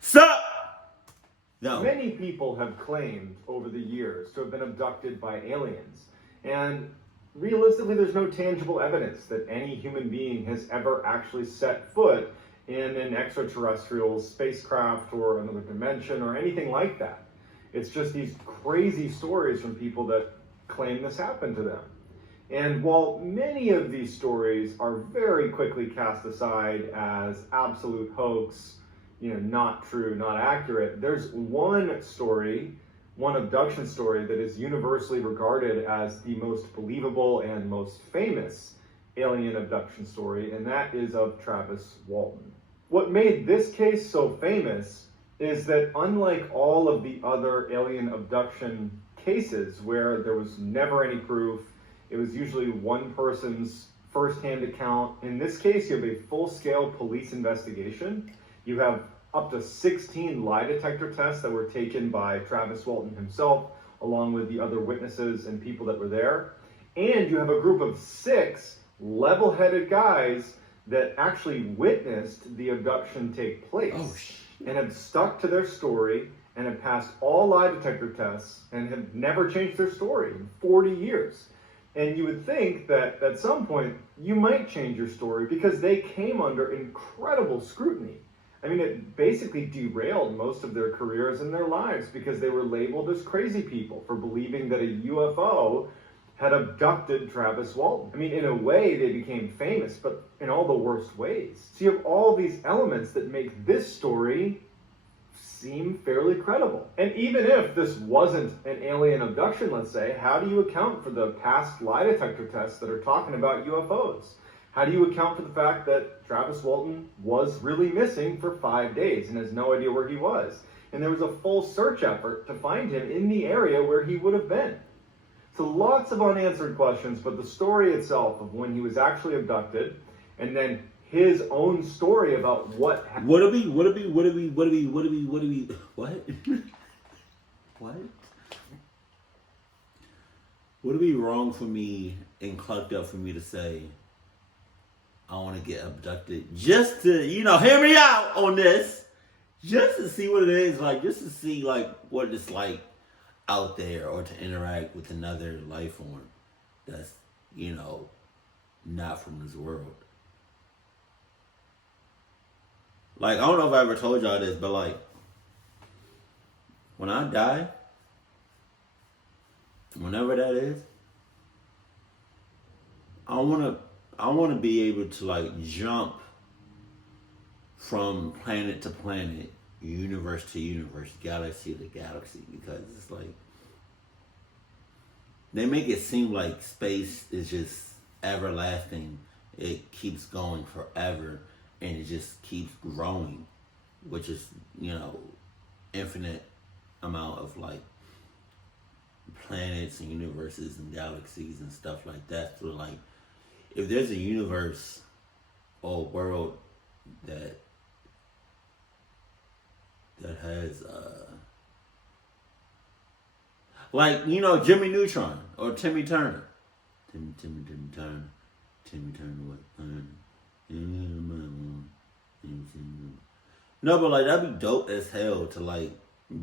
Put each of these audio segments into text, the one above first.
Sup? No. Many people have claimed over the years to have been abducted by aliens. And realistically, there's no tangible evidence that any human being has ever actually set foot in an extraterrestrial spacecraft or another dimension or anything like that. It's just these crazy stories from people that claim this happened to them. And while many of these stories are very quickly cast aside as absolute hoax, not true, not accurate, there's one story, one abduction story that is universally regarded as the most believable and most famous alien abduction story, and that is of Travis Walton. What made this case so famous is that unlike all of the other alien abduction cases where there was never any proof, it was usually one person's first-hand account. In this case, you have a full-scale police investigation. You have up to 16 lie detector tests that were taken by Travis Walton himself, along with the other witnesses and people that were there. And you have a group of 6 level-headed guys that actually witnessed the abduction take place and have stuck to their story and have passed all lie detector tests and have never changed their story in 40 years. And you would think that at some point you might change your story because they came under incredible scrutiny. I mean, it basically derailed most of their careers and their lives because they were labeled as crazy people for believing that a UFO had abducted Travis Walton. I mean, in a way, they became famous, but in all the worst ways. So you have all these elements that make this story seem fairly credible. And even if this wasn't an alien abduction, let's say, how do you account for the past lie detector tests that are talking about UFOs? How do you account for the fact that Travis Walton was really missing for 5 days and has no idea where he was? And there was a full search effort to find him in the area where he would have been. So lots of unanswered questions, but the story itself of when he was actually abducted, and then his own story about what happened. What? Would it be wrong for me and clucked up for me to say, I want to get abducted just to, hear me out on this, just to see what it is, like, just to see, like, what it's like out there, or to interact with another life form that's, not from this world. Like, I don't know if I ever told y'all this, but, like, when I die, whenever that is, I want to be able to, like, jump from planet to planet, universe to universe, galaxy to galaxy, because it's like, they make it seem like space is just everlasting. It keeps going forever, and it just keeps growing, which is, infinite amount of, like, planets and universes and galaxies and stuff like that. So, like, if there's a universe or world that has like, Jimmy Neutron or Timmy Turner. Timmy Turner. What? No, but, like, that'd be dope as hell to, like,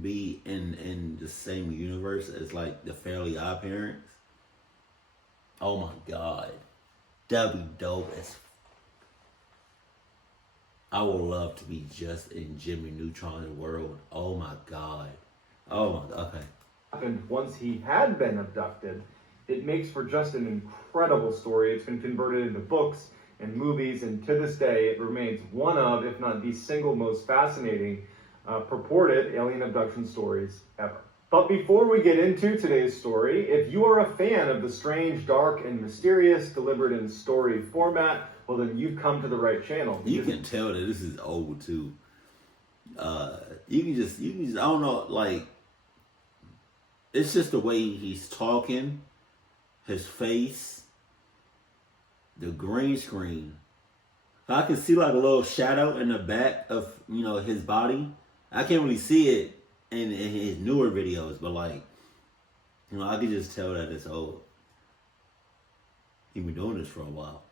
be in the same universe as, like, the Fairly Odd Parents. Oh my God. That'd be dope as I would love to be just in Jimmy Neutron's world. Oh my God. Okay. And once he had been abducted, it makes for just an incredible story. It's been converted into books and movies, and to this day, it remains one of, if not the single most fascinating, purported alien abduction stories ever. But before we get into today's story, if you are a fan of the strange, dark, and mysterious delivered in story format, well, then you've come to the right channel. You can tell that this is old too. You can just, I don't know, like, it's just the way he's talking, his face, the green screen. I can see, like, a little shadow in the back of, his body. I can't really see it in his newer videos, but, like, I can just tell that it's old. He's been doing this for a while.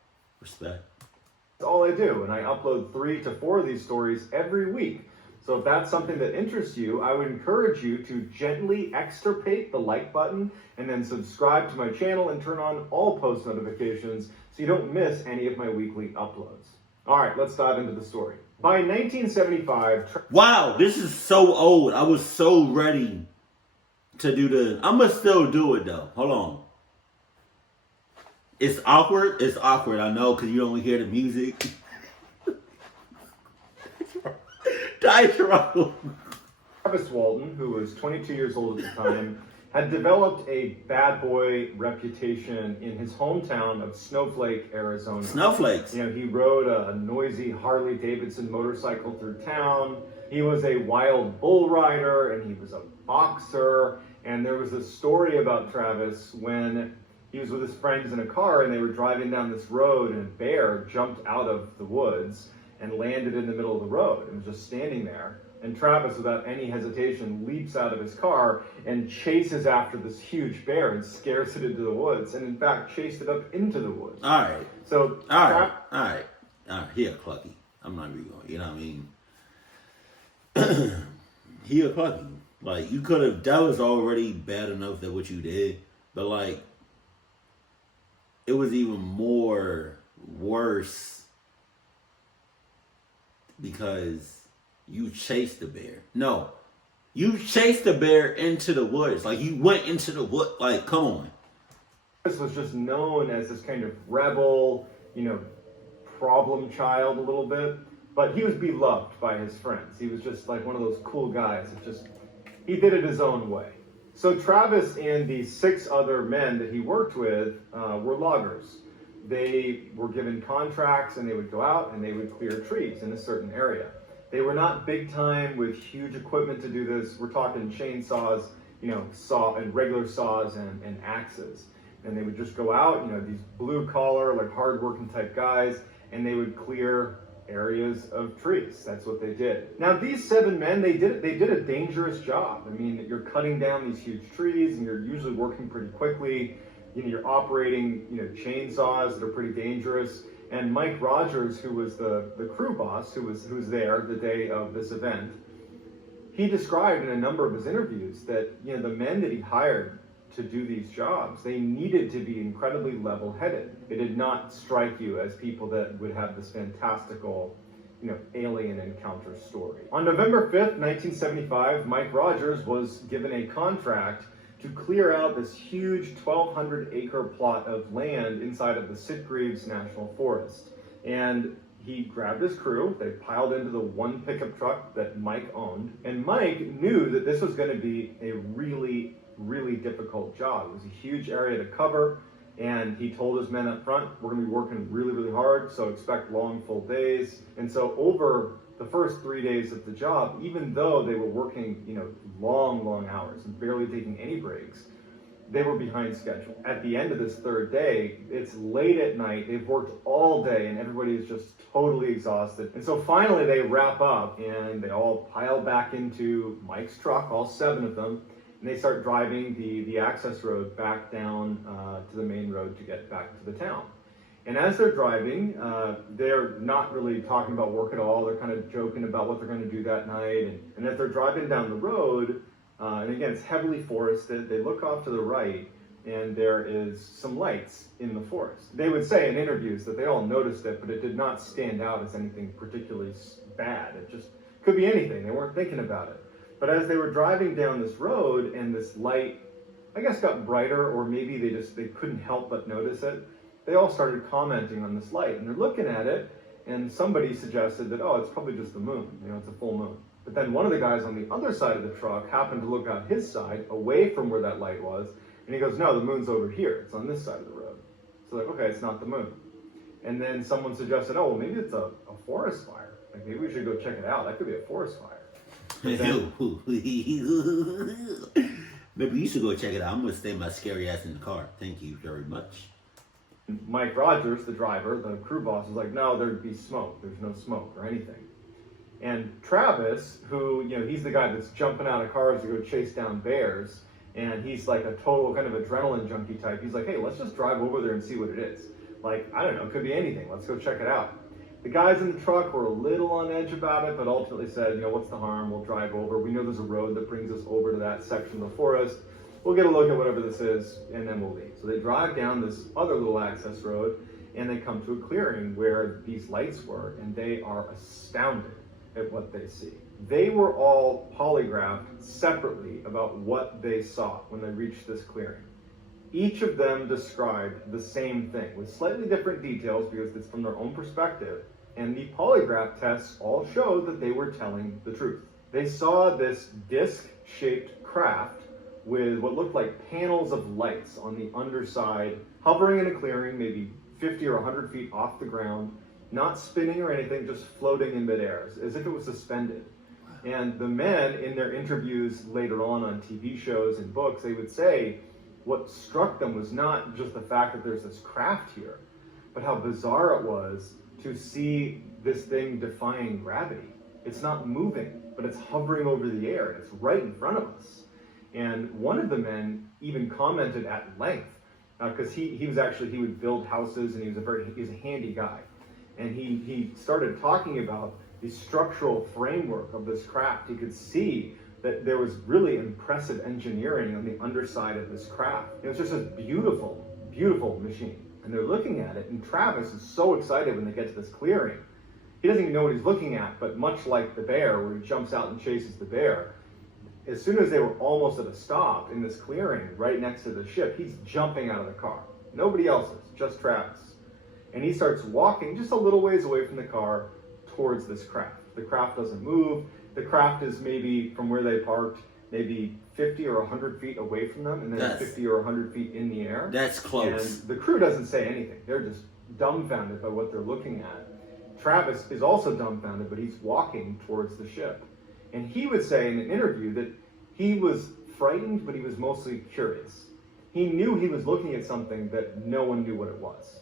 Respect. That's all I do, and I upload 3 to 4 of these stories every week. So if that's something that interests you, I would encourage you to gently extirpate the like button and then subscribe to my channel and turn on all post notifications so you don't miss any of my weekly uploads. All right, let's dive into the story. By 1975... Wow, this is so old. I was so ready to do the... I'm going to still do it, though. Hold on. It's awkward. It's awkward, I know, because you only hear the music. Travis Walton, who was 22 years old at the time, had developed a bad boy reputation in his hometown of Snowflake, Arizona. Snowflakes. You know, he rode a noisy Harley Davidson motorcycle through town. He was a wild bull rider, and he was a boxer. And there was a story about Travis when he was with his friends in a car and they were driving down this road and a bear jumped out of the woods and landed in the middle of the road and was just standing there. And Travis, without any hesitation, leaps out of his car and chases after this huge bear and scares it into the woods, and in fact chased it up into the woods. All right. So, all right. He a clucky. I'm not even going, you know what I mean? He a clucky. Like, you could have, that was already bad enough that what you did, but like, it was even more worse because you chased the bear. No, you chased the bear into the woods. Like, you went into the wood. Like, come on. This was just known as this kind of rebel, you know, problem child a little bit. But he was beloved by his friends. He was just like one of those cool guys that just, he did it his own way. So Travis and the 6 other men that he worked with were loggers. They were given contracts and they would go out and they would clear trees in a certain area. They were not big time with huge equipment to do this. We're talking chainsaws, you know, regular saws and axes. And they would just go out, you know, these blue collar, like hard working type guys, and they would clear areas of trees. That's what they did. Now these 7 men, they did a dangerous job. I mean, you're cutting down these huge trees and you're usually working pretty quickly. You know, you're operating, you know, chainsaws that are pretty dangerous. And Mike Rogers, who was the crew boss, who was there the day of this event, he described in a number of his interviews that, you know, the men that he hired to do these jobs, they needed to be incredibly level-headed. It did not strike you as people that would have this fantastical, you know, alien encounter story. On November 5th, 1975, Mike Rogers was given a contract to clear out this huge 1,200-acre plot of land inside of the Sitgreaves National Forest. And he grabbed his crew, they piled into the one pickup truck that Mike owned, and Mike knew that this was going to be a really difficult job. It was a huge area to cover, and he told his men up front, we're going to be working really hard, so expect long, full days. And so over the first 3 days of the job, even though they were working, you know, long hours and barely taking any breaks, they were behind schedule. At the end of this 3rd day, it's late at night, they've worked all day, and everybody is just totally exhausted. And so finally they wrap up, and they all pile back into Mike's truck, all 7 of them, and they start driving the access road back down to the main road to get back to the town. And as they're driving, they're not really talking about work at all. They're kind of joking about what they're going to do that night. And as they're driving down the road, and again, it's heavily forested, they look off to the right, and there is some lights in the forest. They would say in interviews that they all noticed it, but it did not stand out as anything particularly bad. It just could be anything. They weren't thinking about it. But as they were driving down this road, and this light, I guess, got brighter, or maybe they couldn't help but notice it, they all started commenting on this light, and they're looking at it, and somebody suggested that, oh, it's probably just the moon, you know, it's a full moon. But then one of the guys on the other side of the truck happened to look out his side, away from where that light was, and he goes, no, the moon's over here, it's on this side of the road. So like, okay, it's not the moon. And then someone suggested, oh, well, maybe it's a forest fire. Like, maybe we should go check it out. That could be a forest fire. Maybe you should go check it out. I'm going to stay my scary ass in the car. Thank you very much. Mike Rogers, the driver, the crew boss, was like, no, there'd be smoke. There's no smoke or anything. And Travis, who, you know, he's the guy that's jumping out of cars to go chase down bears, and he's like a total kind of adrenaline junkie type. He's like, hey, let's just drive over there and see what it is. Like, I don't know, it could be anything. Let's go check it out. The guys in the truck were a little on edge about it, but ultimately said, what's the harm? We'll drive over. We know there's a road that brings us over to that section of the forest. We'll get a look at whatever this is, and then we'll leave. So they drive down this other little access road, and they come to a clearing where these lights were, and they are astounded at what they see. They were all polygraphed separately about what they saw when they reached this clearing. Each of them described the same thing with slightly different details because it's from their own perspective. And the polygraph tests all showed that they were telling the truth. They saw this disc-shaped craft with what looked like panels of lights on the underside, hovering in a clearing, maybe 50 or 100 feet off the ground, not spinning or anything, just floating in midair, as if it was suspended. And the men, in their interviews later on TV shows and books, they would say what struck them was not just the fact that there's this craft here, but how bizarre it was to see this thing defying gravity. It's not moving, but it's hovering over the air, and it's right in front of us. And one of the men even commented at length, because he would build houses, and he was a handy guy. And he started talking about the structural framework of this craft. He could see that there was really impressive engineering on the underside of this craft. It was just a beautiful, beautiful machine. And they're looking at it, and Travis is so excited when they get to this clearing. He doesn't even know what he's looking at, but much like the bear, where he jumps out and chases the bear, as soon as they were almost at a stop in this clearing right next to the ship, he's jumping out of the car. Nobody else is, just Travis. And he starts walking just a little ways away from the car towards this craft. The craft doesn't move. The craft is maybe from where they parked, maybe 50 or 100 feet away from them, and then 50 or 100 feet in the air. That's close. And the crew doesn't say anything. They're just dumbfounded by what they're looking at. Travis is also dumbfounded, but he's walking towards the ship. And he would say in an interview that he was frightened, but he was mostly curious. He knew he was looking at something that no one knew what it was.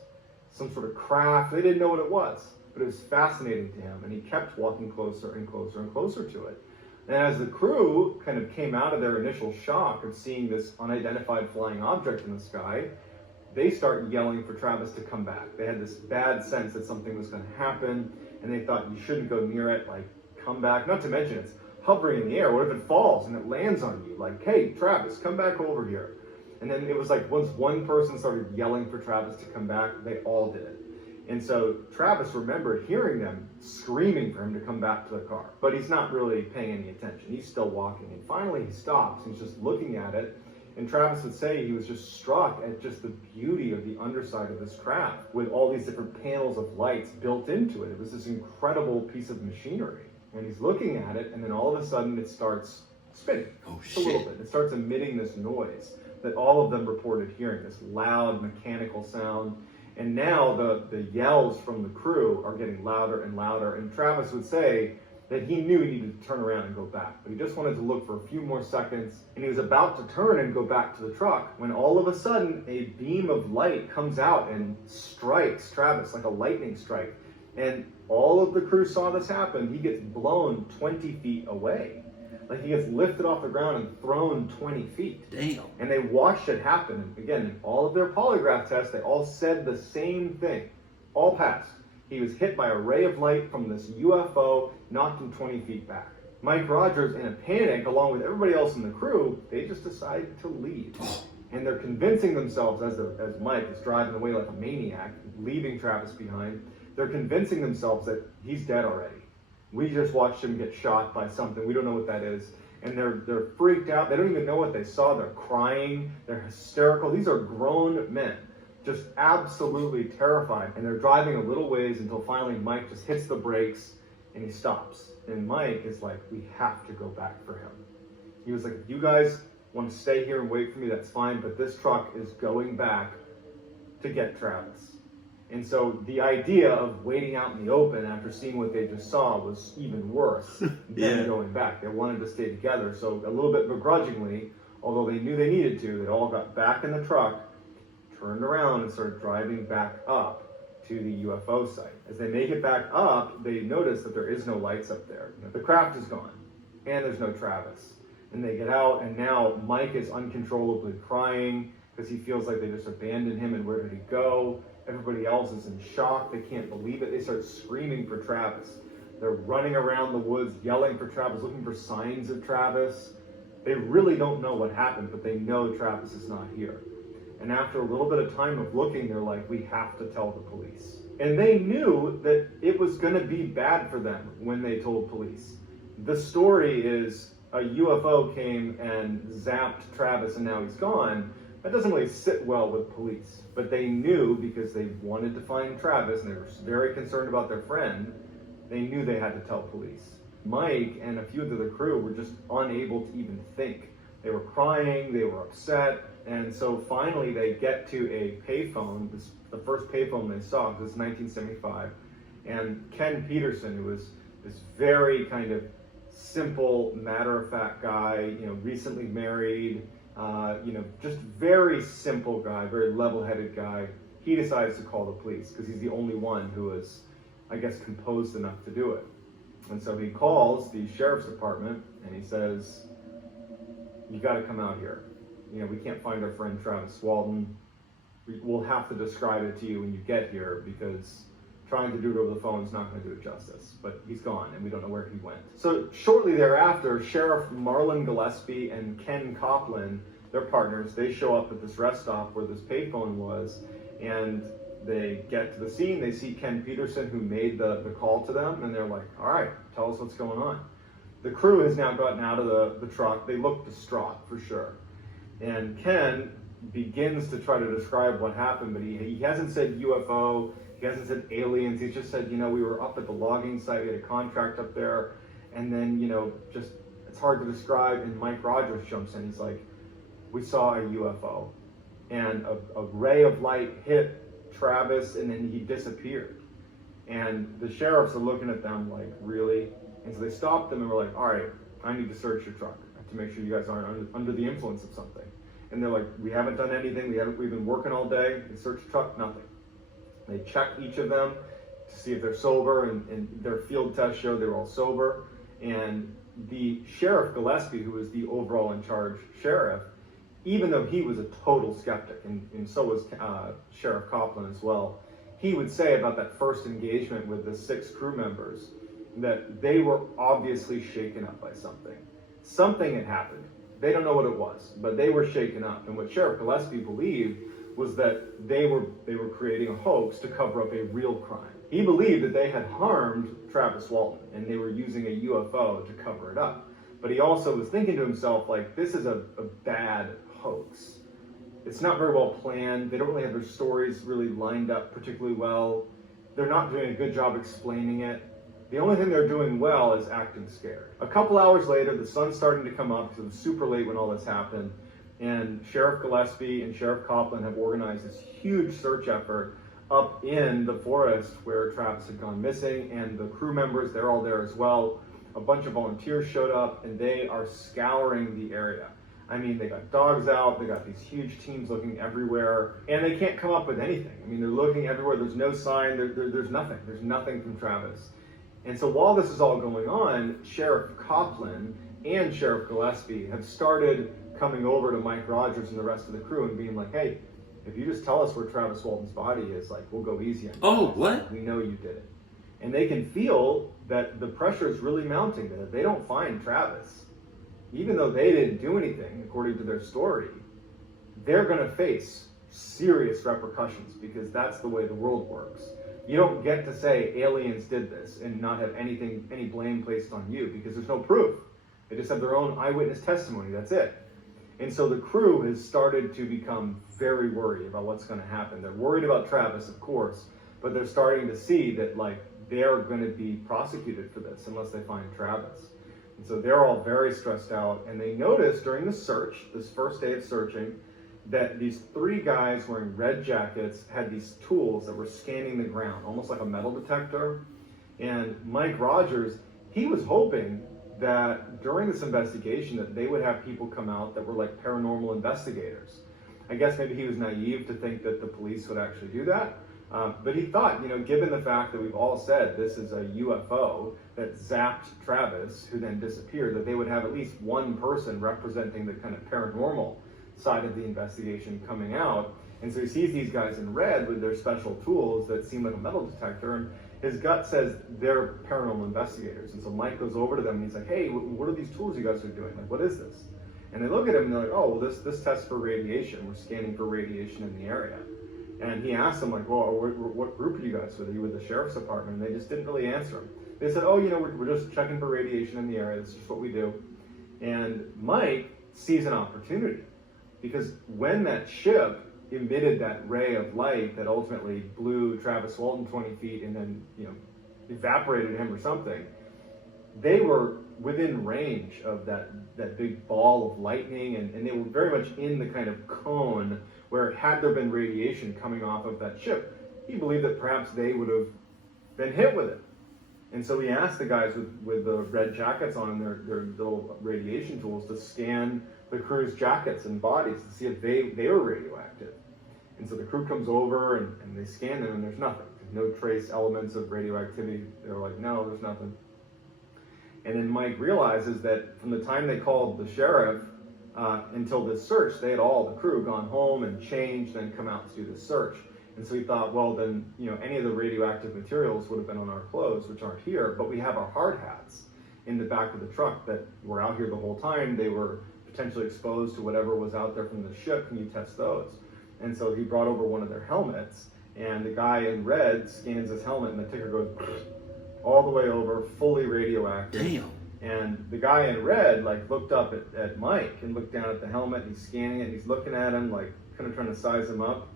Some sort of craft. They didn't know what it was, but it was fascinating to him, and he kept walking closer and closer and closer to it. And as the crew kind of came out of their initial shock of seeing this unidentified flying object in the sky, they start yelling for Travis to come back. They had this bad sense that something was going to happen, and they thought, you shouldn't go near it, like, come back. Not to mention, it's hovering in the air. What if it falls and it lands on you? Like, hey, Travis, come back over here. And then it was like once one person started yelling for Travis to come back, they all did. And so Travis remembered hearing them screaming for him to come back to the car. But he's not really paying any attention. He's still walking. And finally he stops. He's just looking at it. And Travis would say he was just struck at just the beauty of the underside of this craft with all these different panels of lights built into it. It was this incredible piece of machinery. And he's looking at it, and then all of a sudden it starts spinning. A little bit. It starts emitting this noise that all of them reported hearing, this loud mechanical sound. And now the yells from the crew are getting louder and louder. And Travis would say that he knew he needed to turn around and go back, but he just wanted to look for a few more seconds. And he was about to turn and go back to the truck when all of a sudden a beam of light comes out and strikes Travis like a lightning strike. And all of the crew saw this happen. He gets blown 20 feet away. Like he gets lifted off the ground and thrown 20 feet. Damn. And they watched it happen. And again, in all of their polygraph tests, they all said the same thing. All passed. He was hit by a ray of light from this UFO, knocked him 20 feet back. Mike Rogers, in a panic, along with everybody else in the crew, they just decided to leave. And they're convincing themselves, as Mike is driving away like a maniac, leaving Travis behind, they're convincing themselves that he's dead already. We just watched him get shot by something. We don't know what that is. And they're freaked out. They don't even know what they saw. They're crying. They're hysterical. These are grown men, just absolutely terrified. And they're driving a little ways until finally Mike just hits the brakes and he stops. And Mike is like, we have to go back for him. He was like, if you guys want to stay here and wait for me, that's fine. But this truck is going back to get Travis. And so the idea of waiting out in the open after seeing what they just saw was even worse than going back. They wanted to stay together. So a little bit begrudgingly, although they knew they needed to, they all got back in the truck, turned around, and started driving back up to the UFO site. As they make it back up, they notice that there is no lights up there. The craft is gone, and there's no Travis. And they get out, and now Mike is uncontrollably crying because he feels like they just abandoned him, and where did he go? Everybody else is in shock. They can't believe it. They start screaming for Travis. They're running around the woods, yelling for Travis, looking for signs of Travis. They really don't know what happened, but they know Travis is not here. And after a little bit of time of looking, they're like, we have to tell the police. And they knew that it was going to be bad for them when they told police. The story is a UFO came and zapped Travis and now he's gone. That doesn't really sit well with police. But they knew, because they wanted to find Travis and they were very concerned about their friend, they knew they had to tell police. Mike and a few of the crew were just unable to even think. They were crying, they were upset, and so finally they get to a payphone, the first payphone they saw, this is 1975, and Ken Peterson, who was this very kind of simple, matter-of-fact guy, recently married, just very simple guy, very level-headed guy, he decides to call the police because he's the only one who is, I guess, composed enough to do it. And so he calls the sheriff's department and he says, you got to come out here. We can't find our friend Travis Walton. We'll have to describe it to you when you get here because trying to do it over the phone is not going to do it justice. But he's gone and we don't know where he went. So shortly thereafter, Sheriff Marlon Gillespie and Ken Copeland, their partners, they show up at this rest stop where this payphone was, and they get to the scene. They see Ken Peterson, who made the call to them, and they're like, all right, tell us what's going on. The crew has now gotten out of the truck. They look distraught, for sure. And Ken begins to try to describe what happened, but he hasn't said UFO, he hasn't said aliens, he's just said, we were up at the logging site, we had a contract up there, and then, just, it's hard to describe, and Mike Rogers jumps in, he's like, we saw a UFO, and a ray of light hit Travis, and then he disappeared. And the sheriffs are looking at them like, really? And so they stopped them and were like, all right, I need to search your truck to make sure you guys aren't under the influence of something. And they're like, we haven't done anything. We've been working all day. They searched the truck, nothing. They checked each of them to see if they're sober, and their field test showed they were all sober. And the Sheriff Gillespie, who was the overall in charge sheriff, even though he was a total skeptic, and so was Sheriff Copeland as well, he would say about that first engagement with the 6 crew members that they were obviously shaken up by something. Something had happened. They don't know what it was, but they were shaken up. And what Sheriff Gillespie believed was that they were creating a hoax to cover up a real crime. He believed that they had harmed Travis Walton, and they were using a UFO to cover it up. But he also was thinking to himself, like, this is a bad hoax. It's not very well planned. They don't really have their stories really lined up particularly well. They're not doing a good job explaining it. The only thing they're doing well is acting scared. A couple hours later, the sun's starting to come up because it was super late when all this happened. And Sheriff Gillespie and Sheriff Copeland have organized this huge search effort up in the forest where Travis had gone missing. And the crew members, they're all there as well. A bunch of volunteers showed up and they are scouring the area. I mean, they got dogs out, they got these huge teams looking everywhere, and they can't come up with anything. I mean, they're looking everywhere, there's no sign, there's nothing from Travis. And so while this is all going on, Sheriff Copeland and Sheriff Gillespie have started coming over to Mike Rogers and the rest of the crew and being like, hey, if you just tell us where Travis Walton's body is, like, we'll go easy on you. Oh, what? We know you did it. And they can feel that the pressure is really mounting, that if they don't find Travis, even though they didn't do anything, according to their story, they're going to face serious repercussions because that's the way the world works. You don't get to say aliens did this and not have any blame placed on you because there's no proof. They just have their own eyewitness testimony, that's it. And so the crew has started to become very worried about what's going to happen. They're worried about Travis, of course, but they're starting to see that, like, they're going to be prosecuted for this unless they find Travis. And so they're all very stressed out, and they noticed during the search, this first day of searching, that these 3 guys wearing red jackets had these tools that were scanning the ground, almost like a metal detector. And Mike Rogers, he was hoping that during this investigation that they would have people come out that were like paranormal investigators. I guess maybe he was naive to think that the police would actually do that. But he thought, given the fact that we've all said this is a UFO that zapped Travis, who then disappeared, that they would have at least one person representing the kind of paranormal side of the investigation coming out. And so he sees these guys in red with their special tools that seem like a metal detector, and his gut says they're paranormal investigators. And so Mike goes over to them and he's like, hey, what are these tools you guys are doing? Like, what is this? And they look at him and they're like, oh, well, this tests for radiation. We're scanning for radiation in the area. And he asked them, like, well, what group are you guys with? Are you with the sheriff's department? And they just didn't really answer him. They said, oh, we're just checking for radiation in the area. That's just what we do. And Mike sees an opportunity, because when that ship emitted that ray of light that ultimately blew Travis Walton 20 feet and then, evaporated him or something, they were within range of that big ball of lightning, and they were very much in the kind of cone where, had there been radiation coming off of that ship, he believed that perhaps they would have been hit with it. And so he asked the guys with the red jackets on their little radiation tools to scan the crew's jackets and bodies to see if they were radioactive. And so the crew comes over and they scan them, and there's nothing. There's no trace elements of radioactivity. They're like, no, there's nothing. And then Mike realizes that from the time they called the sheriff until this search, they had all, the crew, gone home and changed and come out to do this search. And so he thought, well, then, any of the radioactive materials would have been on our clothes, which aren't here, but we have our hard hats in the back of the truck that were out here the whole time. They were potentially exposed to whatever was out there from the ship. Can you test those? And so he brought over one of their helmets, and the guy in red scans his helmet, and the ticker goes all the way over, fully radioactive. Damn. And the guy in red, looked up at Mike and looked down at the helmet, and he's scanning it, and he's looking at him, kind of trying to size him up.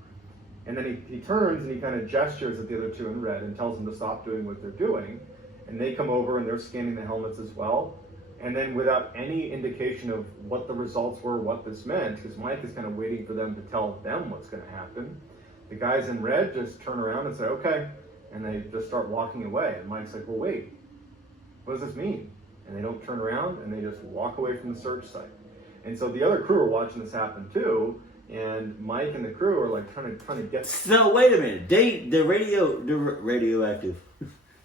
And then he turns and he kind of gestures at the other two in red and tells them to stop doing what they're doing. And they come over and they're scanning the helmets as well. And then, without any indication of what the results were, what this meant, because Mike is kind of waiting for them to tell them what's going to happen, the guys in red just turn around and say, okay. And they just start walking away. And Mike's like, well, wait, what does this mean? And they don't turn around, and they just walk away from the search site. And so the other crew are watching this happen too. And Mike and the crew are trying to get. So wait a minute, the radioactive,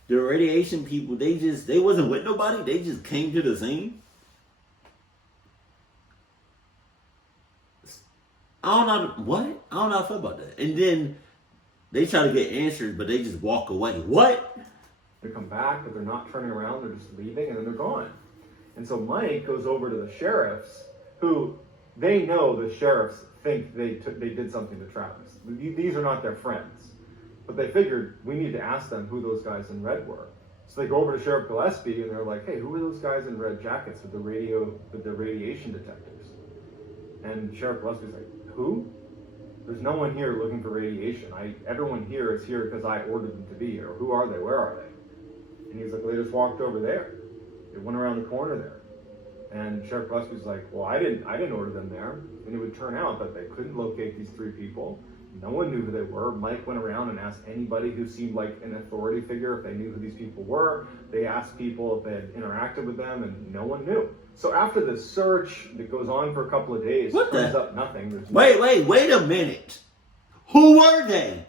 the radiation people, they wasn't with nobody. They just came to the scene. I don't know what. I don't know how I feel about that. And then they try to get answers, but they just walk away. What? They come back, but they're not turning around. They're just leaving, and then they're gone. And so Mike goes over to the sheriffs, who they know the sheriffs think they did something to Travis. These are not their friends, but they figured we need to ask them who those guys in red were. So they go over to Sheriff Gillespie and they're like, "Hey, who are those guys in red jackets with the radiation detectors?" And Sheriff Gillespie's like, "Who? There's no one here looking for radiation. Everyone here is here because I ordered them to be here. Who are they? Where are they?" And he's like, "Well, they just walked over there. They went around the corner there." And Sheriff Gillespie's like, "Well, I didn't order them there." And it would turn out that they couldn't locate these three people. No one knew who they were. Mike went around and asked anybody who seemed like an authority figure if they knew who these people were. They asked people if they had interacted with them, and no one knew. So after the search that goes on for a couple of days, turns up nothing. Wait a minute. Who were they?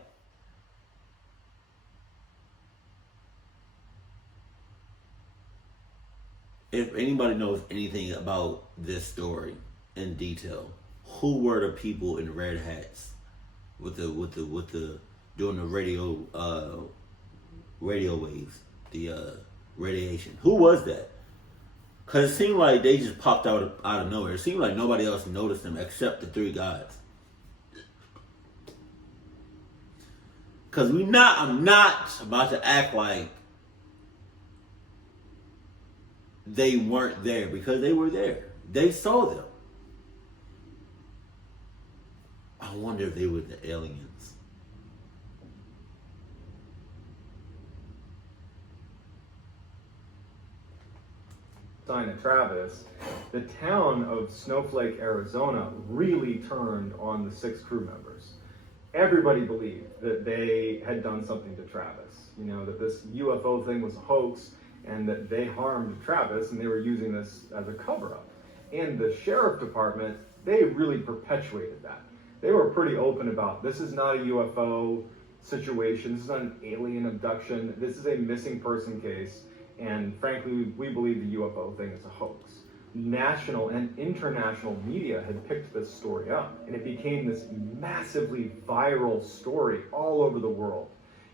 If anybody knows anything about this story in detail, who were the people in red hats with the doing the radio waves, the radiation? Who was that? Cause it seemed like they just popped out of nowhere. It seemed like nobody else noticed them except the three guys. Cause I'm not about to act like they weren't there, because they were there. They saw them. I wonder if they were the aliens. Sign of Travis, the town of Snowflake, Arizona really turned on the 6 crew members. Everybody believed that they had done something to Travis. That this UFO thing was a hoax, and that they harmed Travis, and they were using this as a cover-up. And the sheriff department, they really perpetuated that. They were pretty open about, this is not a UFO situation, this is not an alien abduction, this is a missing person case, and frankly, we believe the UFO thing is a hoax. national and international media had picked this story up, and it became this massively viral story all over the world.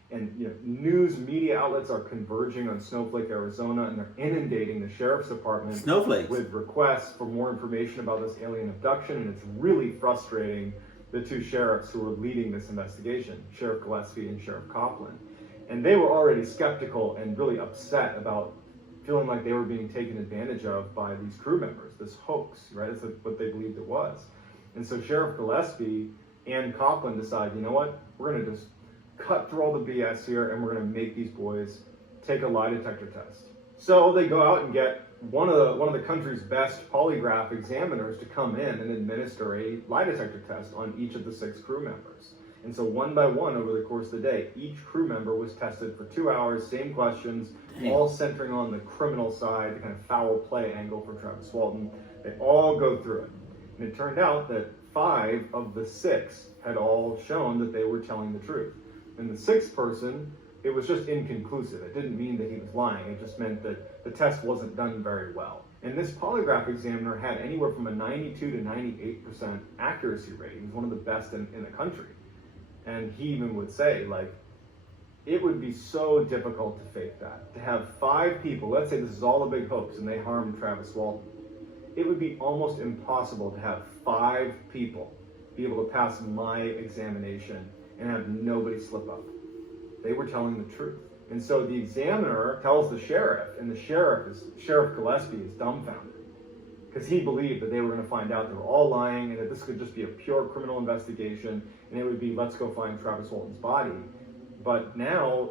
And news media outlets are converging on Snowflake, Arizona, and they're inundating the sheriff's department with requests for more information about this alien abduction, and it's really frustrating the two sheriffs who were leading this investigation, Sheriff Gillespie and Sheriff Copeland. And they were already skeptical and really upset about feeling like they were being taken advantage of by these crew members, this hoax, right? That's what they believed it was. And so Sheriff Gillespie and Copeland decide, you know what, we're going to just cut through all the BS here, and we're going to make these boys take a lie detector test. So they go out and get one of the country's best polygraph examiners to come in and administer a lie detector test on each of the 6 crew members. And so one by one over the course of the day, each crew member was tested for 2 hours, same questions, all centering on the criminal side, the kind of foul play angle for Travis Walton. They all go through it. And it turned out that 5 of the 6 had all shown that they were telling the truth. And the 6th person, it was just inconclusive. It didn't mean that he was lying. It just meant that the test wasn't done very well. And this polygraph examiner had anywhere from a 92 to 98% accuracy rate. He was one of the best in the country. And he even would say, like, it would be so difficult to fake that. To have 5 people, let's say this is all a big hoax and they harmed Travis Walton. It would be almost impossible to have 5 people be able to pass my examination and have nobody slip up. They were telling the truth. And so the examiner tells the sheriff, and the Sheriff Gillespie is dumbfounded, because he believed that they were going to find out they were all lying and that this could just be a pure criminal investigation, and it would be, let's go find Travis Walton's body. But now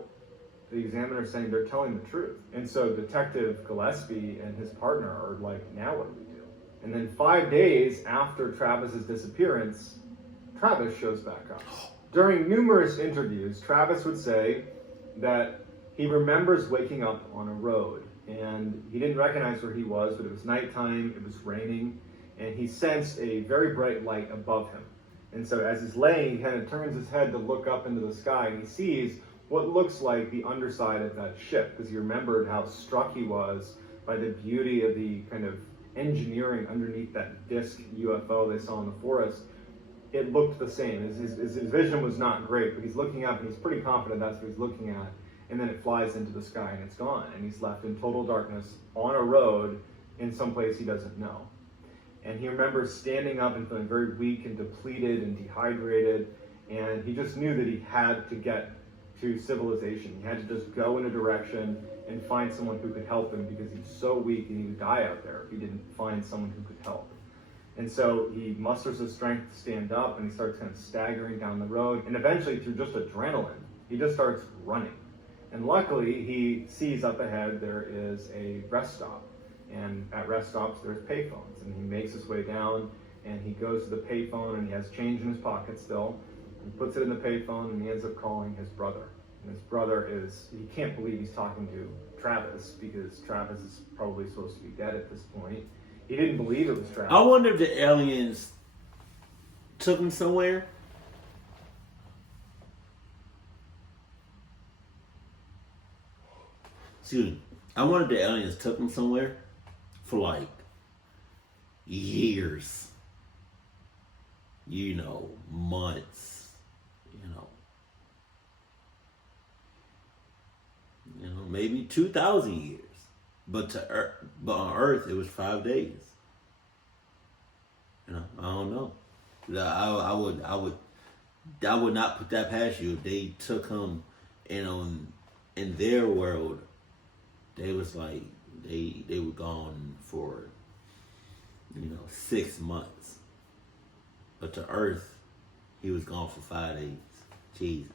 the examiner's saying they're telling the truth. And so Detective Gillespie and his partner are like, now what do we do? And then 5 days after Travis's disappearance, Travis shows back up. During numerous interviews, Travis would say that he remembers waking up on a road, and he didn't recognize where he was, but it was nighttime, it was raining, and he sensed a very bright light above him. And so as he's laying, he kind of turns his head to look up into the sky, and he sees what looks like the underside of that ship, because he remembered how struck he was by the beauty of the kind of engineering underneath that disc UFO they saw in the forest. It looked the same. His vision was not great, but he's looking up and he's pretty confident that's what he's looking at. And then it flies into the sky and it's gone. And he's left in total darkness on a road in some place he doesn't know. And he remembers standing up and feeling very weak and depleted and dehydrated. And he just knew that he had to get to civilization. He had to just go in a direction and find someone who could help him, because he's so weak and he would die out there if he didn't find someone who could help. And so he musters his strength to stand up, and he starts kind of staggering down the road. And eventually, through just adrenaline, he just starts running. And luckily, he sees up ahead there is a rest stop. And at rest stops, there's payphones. And he makes his way down, and he goes to the payphone, and he has change in his pocket still. He puts it in the payphone, and he ends up calling his brother. And his brother he can't believe he's talking to Travis, because Travis is probably supposed to be dead at this point. He didn't believe it was Travis. I wonder if the aliens took him somewhere. Excuse me. I wonder if the aliens took him somewhere for like years. Months. Maybe 2,000 years. But on Earth, it was 5 days. I don't know. I would not put that past you if they took him, and in their world, they was like they were gone for 6 months. But to Earth, he was gone for 5 days. Jesus.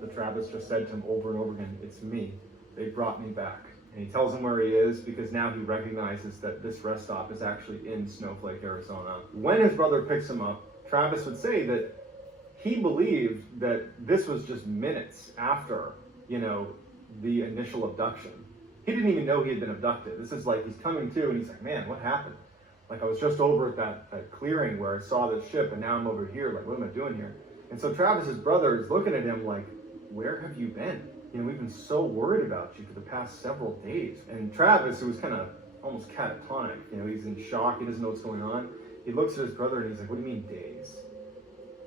But Travis just said to him over and over again, "It's me. They brought me back." And he tells him where he is, because now he recognizes that this rest stop is actually in Snowflake, Arizona. When his brother picks him up, Travis would say that he believed that this was just minutes after, the initial abduction. He didn't even know he had been abducted. This is like he's coming to, and he's like, "Man, what happened? Like, I was just over at that clearing where I saw this ship, and now I'm over here. Like, what am I doing here?" And so Travis's brother is looking at him like, "Where have you been? We've been so worried about you for the past several days." And Travis, who was kind of almost catatonic. He's in shock. He doesn't know what's going on. He looks at his brother and he's like, "What do you mean days?"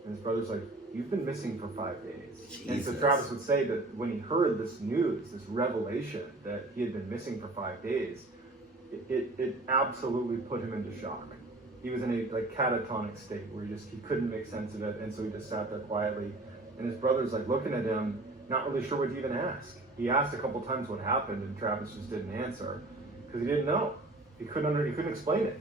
And his brother's like, "You've been missing for 5 days." Jesus. And so Travis would say that when he heard this news, this revelation that he had been missing for 5 days, it absolutely put him into shock. He was in a catatonic state where he couldn't make sense of it, and so he just sat there quietly. And his brother's like looking at him, not really sure what to even ask. He asked a couple times what happened, and Travis just didn't answer because he didn't know. He couldn't explain it.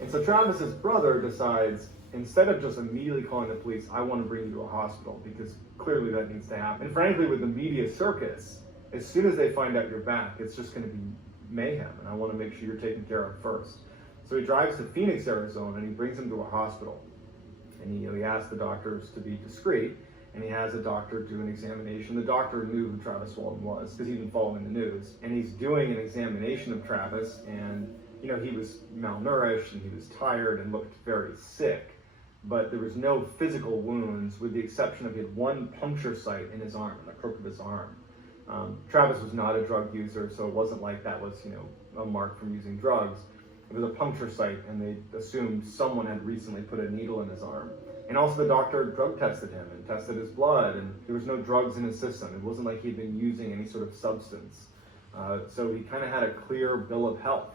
And so Travis's brother decides, instead of just immediately calling the police, I want to bring you to a hospital because clearly that needs to happen. And frankly, with the media circus, as soon as they find out you're back, it's just going to be mayhem, and I want to make sure you're taken care of first. So he drives to Phoenix, Arizona, and he brings him to a hospital. And he asks the doctors to be discreet, and he has a doctor do an examination. The doctor knew who Travis Walton was because he'd been following the news. And he's doing an examination of Travis, and he was malnourished and he was tired and looked very sick. But there was no physical wounds, with the exception of he had one puncture site in his arm, in the crook of his arm. Travis was not a drug user, so it wasn't like that was, a mark from using drugs. It was a puncture site, and they assumed someone had recently put a needle in his arm. And also the doctor drug tested him and tested his blood, and there was no drugs in his system. It wasn't like he'd been using any sort of substance. So he kind of had a clear bill of health,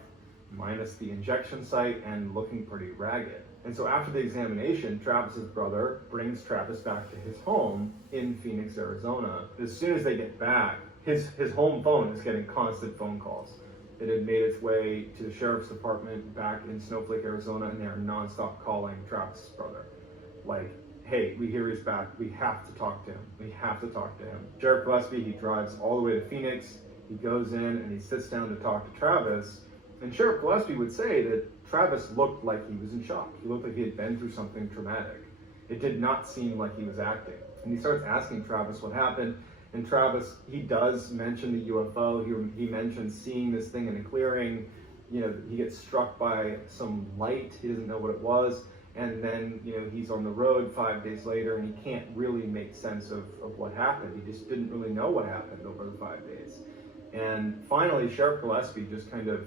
minus the injection site and looking pretty ragged. And so after the examination, Travis's brother brings Travis back to his home in Phoenix, Arizona. As soon as they get back, his home phone is getting constant phone calls. It had made its way to the sheriff's department back in Snowflake, Arizona, and they are nonstop calling Travis's brother. Like, hey, we hear he's back. We have to talk to him. We have to talk to him. Sheriff Gillespie, he drives all the way to Phoenix. He goes in and he sits down to talk to Travis. And Sheriff Gillespie would say that Travis looked like he was in shock. He looked like he had been through something traumatic. It did not seem like he was acting. And he starts asking Travis what happened. And Travis, he does mention the UFO. He mentions seeing this thing in a clearing. He gets struck by some light. He doesn't know what it was. And then, he's on the road 5 days later, and he can't really make sense of what happened. He just didn't really know what happened over the 5 days. And finally, Sheriff Gillespie just kind of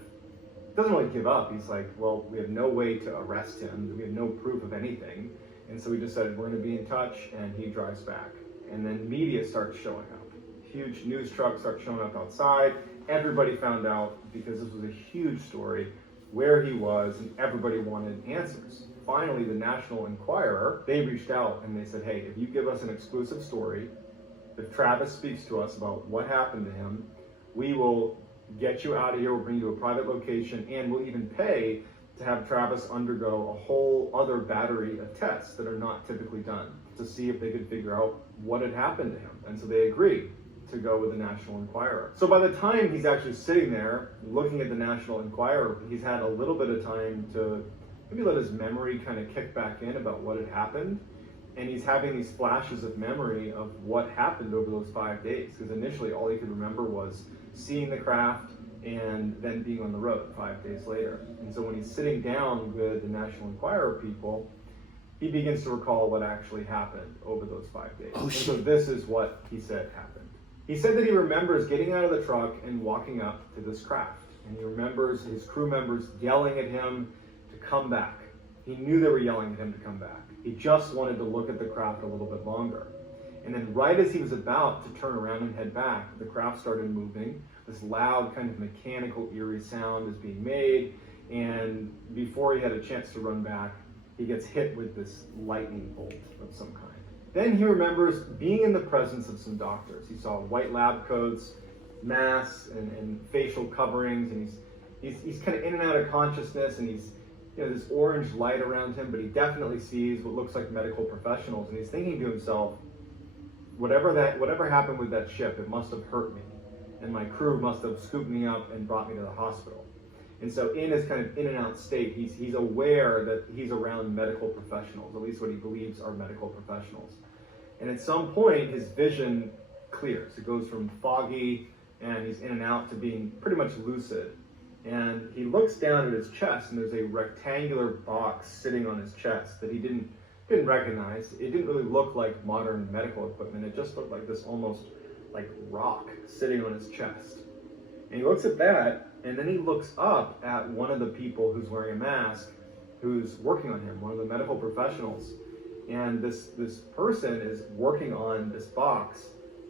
doesn't really give up. He's like, well, we have no way to arrest him. We have no proof of anything. And so we decided we're going to be in touch, and he drives back. And then media starts showing up. Huge news trucks start showing up outside. Everybody found out, because this was a huge story, where he was, and everybody wanted answers. Finally, the National Enquirer, they reached out and they said, hey, if you give us an exclusive story, if Travis speaks to us about what happened to him, we will get you out of here, we'll bring you to a private location, and we'll even pay to have Travis undergo a whole other battery of tests that are not typically done to see if they could figure out what had happened to him. And so they agreed to go with the National Enquirer. So by the time he's actually sitting there looking at the National Enquirer, he's had a little bit of time to maybe let his memory kind of kick back in about what had happened. And he's having these flashes of memory of what happened over those 5 days. Because initially all he could remember was seeing the craft and then being on the road 5 days later. And so when he's sitting down with the National Enquirer people, he begins to recall what actually happened over those 5 days. And so this is what he said happened. He said that he remembers getting out of the truck and walking up to this craft. And he remembers his crew members yelling at him to come back. He knew they were yelling at him to come back. He just wanted to look at the craft a little bit longer. And then right as he was about to turn around and head back, the craft started moving. This loud kind of mechanical, eerie sound is being made. And before he had a chance to run back, he gets hit with this lightning bolt of some kind. Then he remembers being in the presence of some doctors. He saw white lab coats, masks, and facial coverings, and he's kind of in and out of consciousness, and he's this orange light around him, but he definitely sees what looks like medical professionals, and he's thinking to himself, whatever happened with that ship, it must have hurt me, and my crew must have scooped me up and brought me to the hospital. And so in his kind of in and out state, he's aware that he's around medical professionals, at least what he believes are medical professionals. And at some point, his vision clears. It goes from foggy and he's in and out to being pretty much lucid. And he looks down at his chest, and there's a rectangular box sitting on his chest that he didn't recognize. It didn't really look like modern medical equipment. It just looked like this almost like rock sitting on his chest. And he looks at that, And then he looks up at one of the people who's wearing a mask, who's working on him, one of the medical professionals. And this person is working on this box.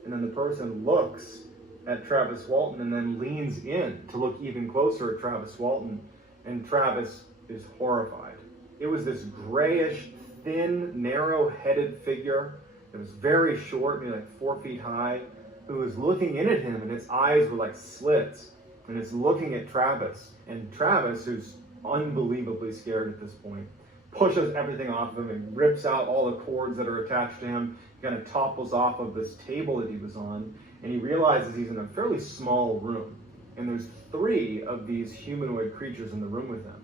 And then the person looks at Travis Walton and then leans in to look even closer at Travis Walton. And Travis is horrified. It was this grayish, thin, narrow-headed figure that was very short, maybe like 4 feet high, who was looking in at him, and his eyes were like slits. And it's looking at Travis. And Travis, who's unbelievably scared at this point, pushes everything off of him and rips out all the cords that are attached to him. He kind of topples off of this table that he was on, and he realizes he's in a fairly small room. And there's 3 of these humanoid creatures in the room with him.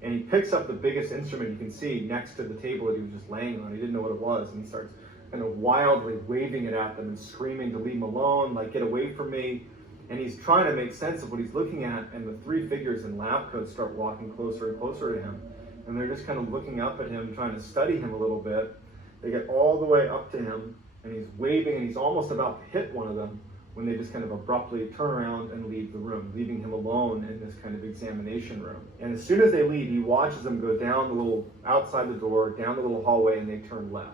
And he picks up the biggest instrument he can see next to the table that he was just laying on. He didn't know what it was, and he starts kind of wildly waving it at them and screaming to leave him alone, like, get away from me. And he's trying to make sense of what he's looking at, and the 3 figures in lab coats start walking closer and closer to him. And they're just kind of looking up at him, trying to study him a little bit. They get all the way up to him, and he's waving, and he's almost about to hit one of them when they just kind of abruptly turn around and leave the room, leaving him alone in this kind of examination room. And as soon as they leave, he watches them go down the little, outside the door, down the little hallway, and they turn left.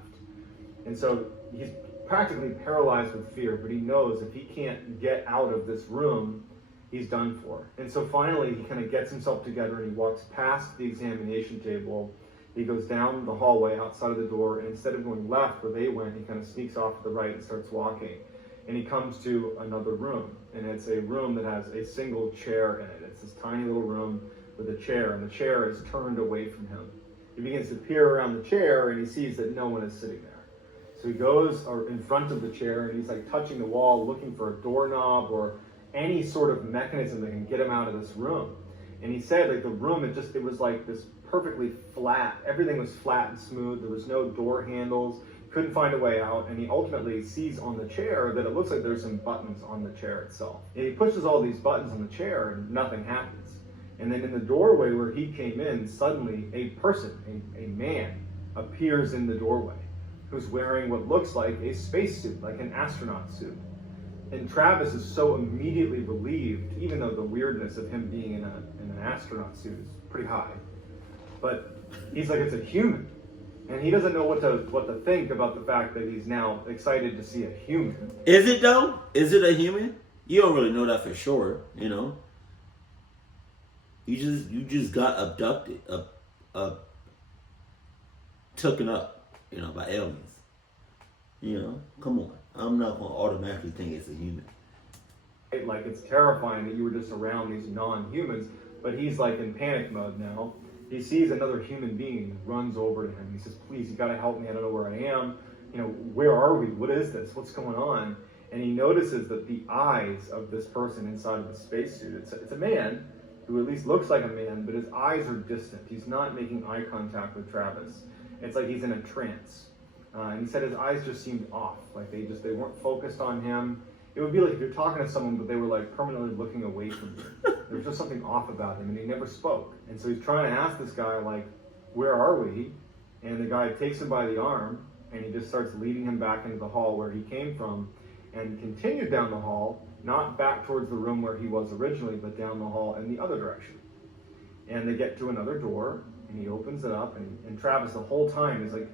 And so he's practically paralyzed with fear, but he knows if he can't get out of this room, he's done for. And so finally, he kind of gets himself together and he walks past the examination table. He goes down the hallway outside of the door, and instead of going left where they went, he kind of sneaks off to the right and starts walking. And he comes to another room, and it's a room that has a single chair in it. It's this tiny little room with a chair, and the chair is turned away from him. He begins to peer around the chair, and he sees that no one is sitting there. So he goes in front of the chair, and he's like touching the wall, looking for a doorknob or any sort of mechanism that can get him out of this room. And he said, like, the room, it was like this perfectly flat. Everything was flat and smooth. There was no door handles. Couldn't find a way out. And he ultimately sees on the chair that it looks like there's some buttons on the chair itself. And he pushes all these buttons on the chair, and nothing happens. And then in the doorway where he came in, suddenly a person, a man, appears in the doorway, who's wearing what looks like a spacesuit, like an astronaut suit. And Travis is so immediately relieved, even though the weirdness of him being in an astronaut suit is pretty high. But he's like, it's a human. And he doesn't know what to think about the fact that he's now excited to see a human. Is it though? Is it a human? You don't really know that for sure, you know. You just got abducted, taken up, you know, by aliens. You know, come on. I'm not gonna automatically think it's a human. Like, it's terrifying that you were just around these non-humans, but he's like in panic mode now. He sees another human being and runs over to him. He says, please, you gotta help me. I don't know where I am. You know, where are we? What is this? What's going on? And he notices that the eyes of this person inside of the spacesuit, it's a man who at least looks like a man, but his eyes are distant. He's not making eye contact with Travis. It's like he's in a trance. And he said his eyes just seemed off, like they weren't focused on him. It would be like if you're talking to someone, but they were like permanently looking away from you. There was just something off about him, and he never spoke. And so he's trying to ask this guy, like, where are we? And the guy takes him by the arm, and he just starts leading him back into the hall where he came from, and continued down the hall, not back towards the room where he was originally, but down the hall in the other direction. And they get to another door, and he opens it up, and Travis the whole time is like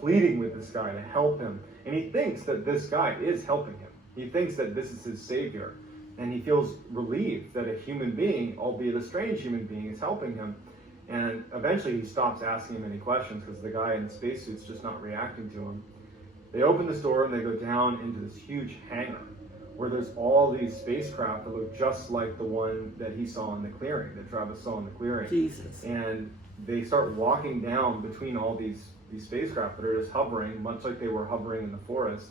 pleading with this guy to help him. And he thinks that this guy is helping him. He thinks that this is his savior. And he feels relieved that a human being, albeit a strange human being, is helping him. And eventually he stops asking him any questions because the guy in the spacesuit's just not reacting to him. They open this door and they go down into this huge hangar where there's all these spacecraft that look just like the one that he saw in the clearing, that Travis saw in the clearing. Jesus. And they start walking down between all these spacecraft that are just hovering, much like they were hovering in the forest,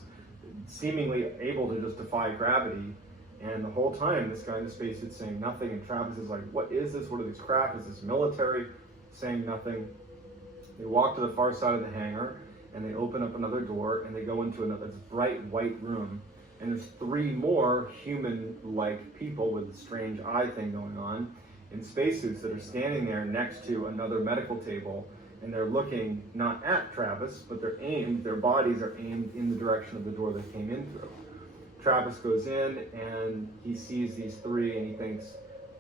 seemingly able to just defy gravity. And the whole time, this guy in the spacesuit's saying nothing, and Travis is like, what is this? What are these craft? Is this military? Saying nothing. They walk to the far side of the hangar, and they open up another door, and they go into another bright white room. And there's 3 more human-like people with a strange eye thing going on in spacesuits that are standing there next to another medical table, and they're looking not at Travis, but their bodies are aimed in the direction of the door they came in through. Travis goes in and he sees these 3 and he thinks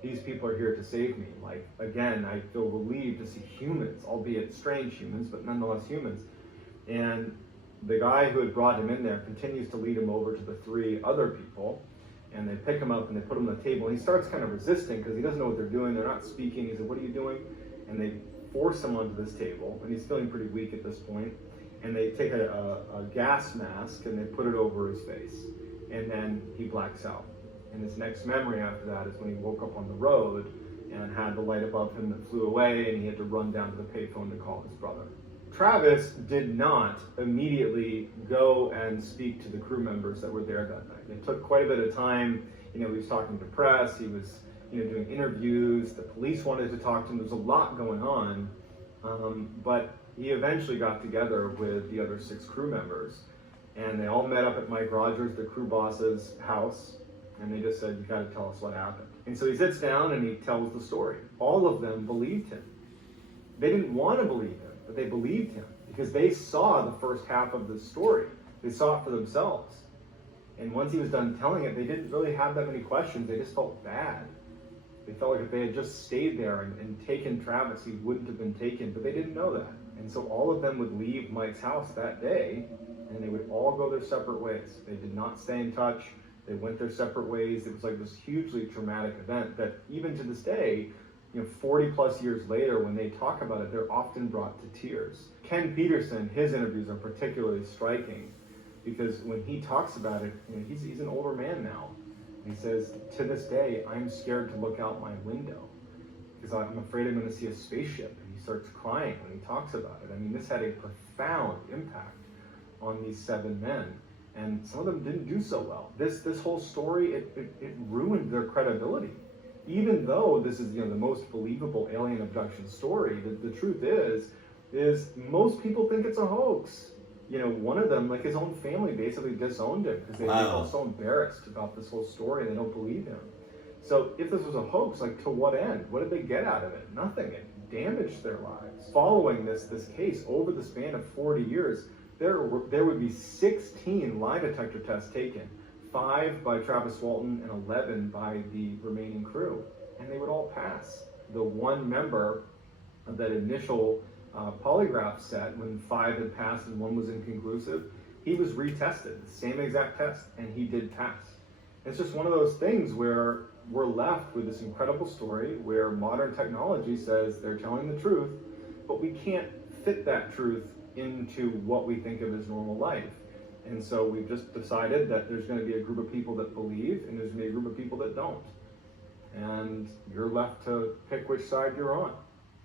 these people are here to save me. Like, again, I feel relieved to see humans, albeit strange humans, but nonetheless humans. And the guy who had brought him in there continues to lead him over to the three other people, and they pick him up and they put him on the table, and he starts kind of resisting because he doesn't know what they're doing. They're not speaking. He said, "What are you doing?" And they force him onto this table, and he's feeling pretty weak at this point. And they take a gas mask and they put it over his face, and then he blacks out. And his next memory after that is when he woke up on the road and had the light above him that flew away, and he had to run down to the payphone to call his brother. Travis did not immediately go and speak to the crew members that were there that night. It took quite a bit of time. He was talking to press, he was doing interviews, the police wanted to talk to him. There was a lot going on, but he eventually got together with the other 6 crew members, and they all met up at Mike Rogers, the crew boss's house, and they just said, "You got to tell us what happened." And so he sits down and he tells the story. All of them believed him. They didn't want to believe him, but they believed him because they saw the first half of the story. They saw it for themselves. And once he was done telling it, they didn't really have that many questions. They just felt bad. They felt like if they had just stayed there and taken Travis, he wouldn't have been taken, but they didn't know that. And so all of them would leave Mike's house that day, and they would all go their separate ways. They did not stay in touch. They went their separate ways. It was like this hugely traumatic event that even to this day, 40 plus years later, when they talk about it, they're often brought to tears. Ken Peterson, his interviews are particularly striking because when he talks about it, he's an older man now. He says, "To this day, I'm scared to look out my window because I'm afraid I'm going to see a spaceship." And he starts crying when he talks about it. I mean, this had a profound impact on these 7 men, and some of them didn't do so well. This whole story, it ruined their credibility. Even though this is the most believable alien abduction story, the truth is most people think it's a hoax. One of them, like his own family, basically disowned him because they felt so embarrassed about this whole story and they don't believe him. So if this was a hoax, like to what end? What did they get out of it? Nothing. It damaged their lives. Following this case over the span of 40 years, there would be 16 lie detector tests taken, 5 by Travis Walton and 11 by the remaining crew, and they would all pass. The one member of that initial polygraph set, when 5 had passed and 1 was inconclusive, he was retested, the same exact test, and he did pass. It's just one of those things where we're left with this incredible story where modern technology says they're telling the truth, but we can't fit that truth into what we think of as normal life. And so we've just decided that there's going to be a group of people that believe and there's going to be a group of people that don't. And you're left to pick which side you're on.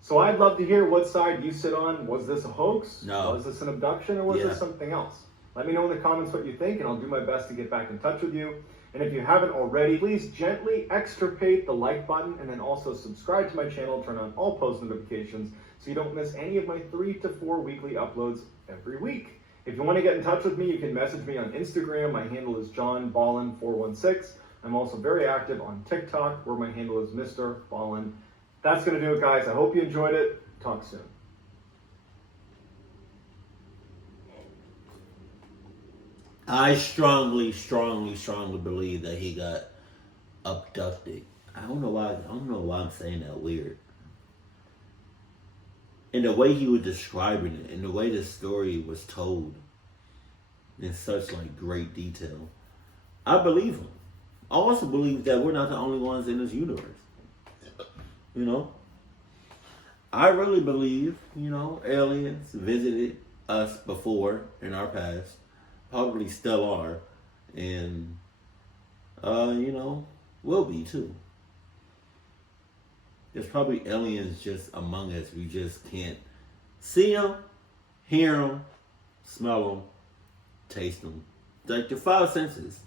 So I'd love to hear what side you sit on. Was this a hoax? No. Was this an abduction, or was this something else? Let me know in the comments what you think, and I'll do my best to get back in touch with you. And if you haven't already, please gently extirpate the like button and then also subscribe to my channel, turn on all post notifications so you don't miss any of my 3 to 4 weekly uploads every week. If you want to get in touch with me, you can message me on Instagram. My handle is johnballin416. I'm also very active on TikTok, where my handle is Mr. Ballin. That's going to do it, guys. I hope you enjoyed it. Talk soon. I strongly believe that he got abducted. I don't know why I'm saying that weird. And the way he was describing it, and the way the story was told in such great detail, I believe him. I also believe that we're not the only ones in this universe. I really believe, aliens visited us before in our past, probably still are, and, will be too. There's probably aliens just among us. We just can't see them, hear them, smell them, taste them. Like the 5 senses,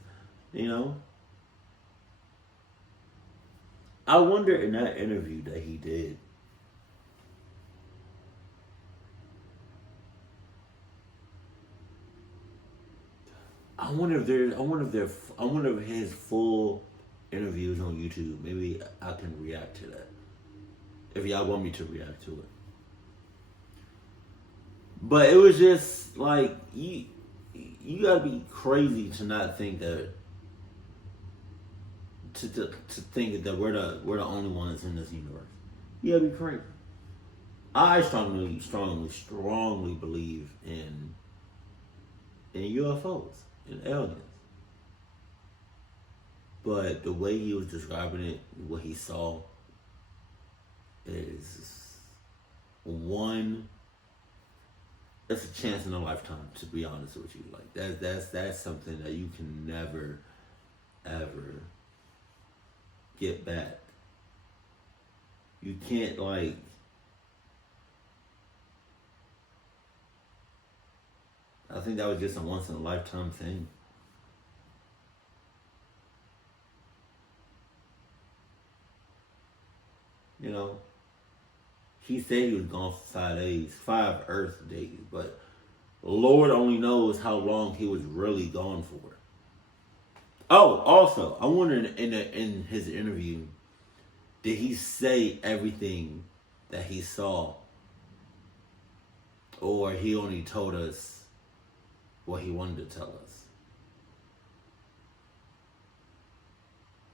I wonder in that interview that he did, I wonder if his full interviews on YouTube. Maybe I can react to that if y'all want me to react to it. But it was just you gotta be crazy to not think that to think that we're the only ones in this universe. Yeah, it'd be crazy. I strongly believe in UFOs and aliens. But the way he was describing it, what he saw, is it's a chance in a lifetime, to be honest with you. Like that's something that you can never ever get back. You can't I think that was just a once in a lifetime thing. You know, he said he was gone for 5 days, 5 Earth days, but Lord only knows how long he was really gone for. Oh, also, I wonder in his interview, did he say everything that he saw, or he only told us what he wanted to tell us?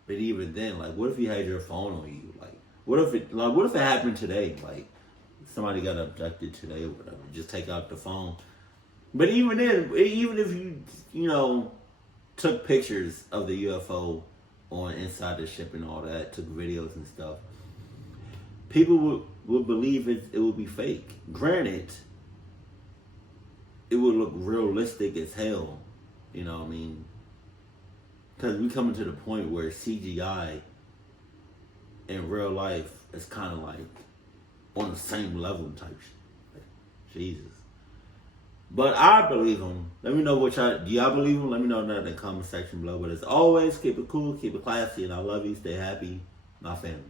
But even then, what if you had your phone on you? What if it happened today? Somebody got abducted today or whatever. Just take out the phone. But even then, even if you took pictures of the UFO on inside the ship and all that, took videos and stuff, people would believe it would be fake. Granted, it would look realistic as hell. You know what I mean? Because we coming to the point where CGI in real life is kind of on the same level type shit. Jesus. But I believe him. Let me know do y'all believe him? Let me know in the comment section below. But as always, keep it cool, keep it classy, and I love you. Stay happy, my family.